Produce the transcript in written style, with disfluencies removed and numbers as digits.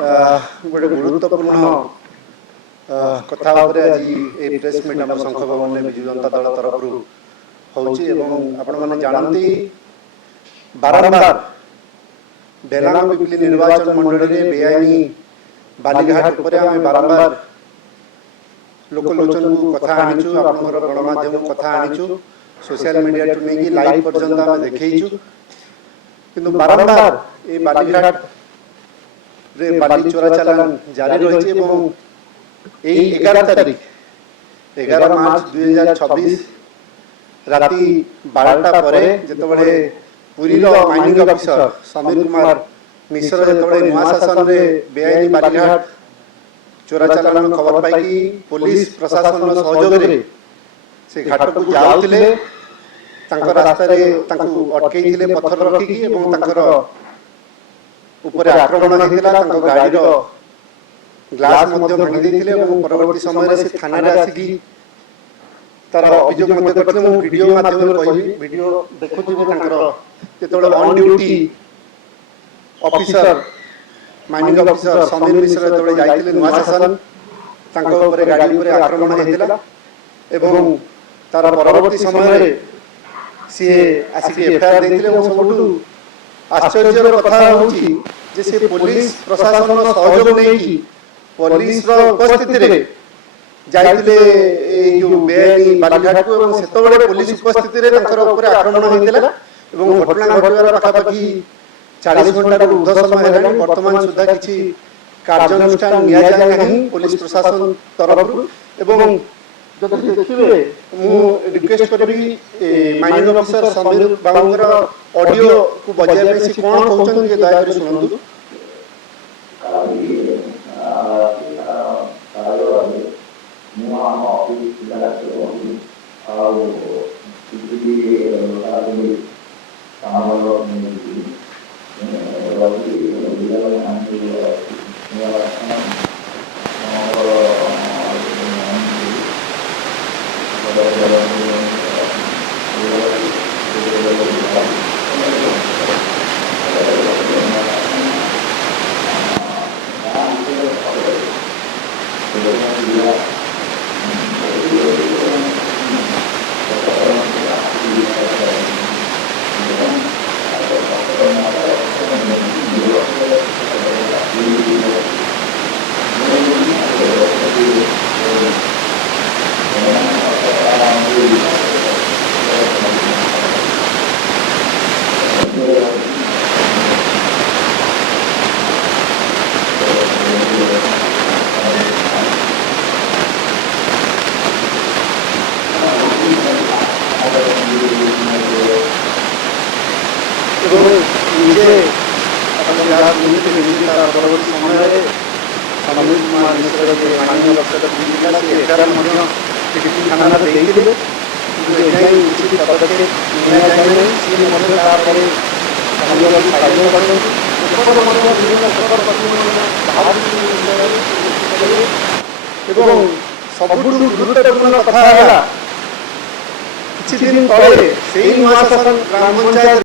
गोटे गुरुत्वपूर्ण कथा आज ये प्रेस मीट आम शंख भवन में विजु जनता दल तरफ आपण जानती बारंबार ढेलांग पिपली निर्वाचन मंडल में बेआईनी बालीघाट उपर आम बारंबार लोकलोचन को कथा आनीचु आपनकर गणमाध्यम कथा आनीचु सोशल मीडिया टू नहीं लाइव पर्यंत आम देखु किंतु बारंबार ये बालीघाट रे बाली चोरा चालान जारी रही है। 11 तारीख 11 मार्च 2026 राति 12टा परे जेतबळे पुरीर माइनिंग ऑफिसर समीर कुमार मिश्र जेतबळे नुआ शासन रे बेआईनी बालीघाट चोरा चालान खबर पाई पुलिस प्रशासन सहयोग रे से घाट को जाउतिले तांकर रास्ता रे तांकु अटकेइथिले पत्थर रखिकी एवं तांकर ऊपर आक्रमण होता गाड़ी ग्लास भांगी देते परवर्ती समय से थाना आसिकी तार अभियोग करते वीडियो माध्यम कहि वीडियो देखुथिबे जो on duty officer mining officer Samir Mishra जो जाइतिले नुआ शासन गाड़ी ऊपर आक्रमण होता एवं तार परवर्ती समय सी आसिकी एफआईआर देथिले सबुठु आश्चर्यर कथा होची जे से पुलिस प्रशासन सहयोग नहीं पुलिस उपस्थिति रे जाइतिले जो बेआईनी बालीघाट को एवं सेतबळे पुलिस उपस्थिति रे तंकर ऊपर आक्रमण होइतिला एवं घटना घटिवार पाखापाखि 40 घंटा ऊर्ध्व समय हेलानी वर्तमान सुधा किछि कार्यानुष्ठान निया जाय नहीं पुलिस प्रशासन तरफ एवं जदि देखिबे मु रिक्वेस्ट करबी माइनिंग ऑफिसर समीर बाबूर ऑडियो को बजाय से कोन कहउछन के दया कर सुनंदु। परवर्ती समय समीर कुमार मिश्र के माइनिंग ऑफिसर थाना देखिए उचित पदक्षेप निया जाए सबुठ गुरुत्वपूर्ण कथा किछि दिन तले से नुआ शासन ग्राम पंचायत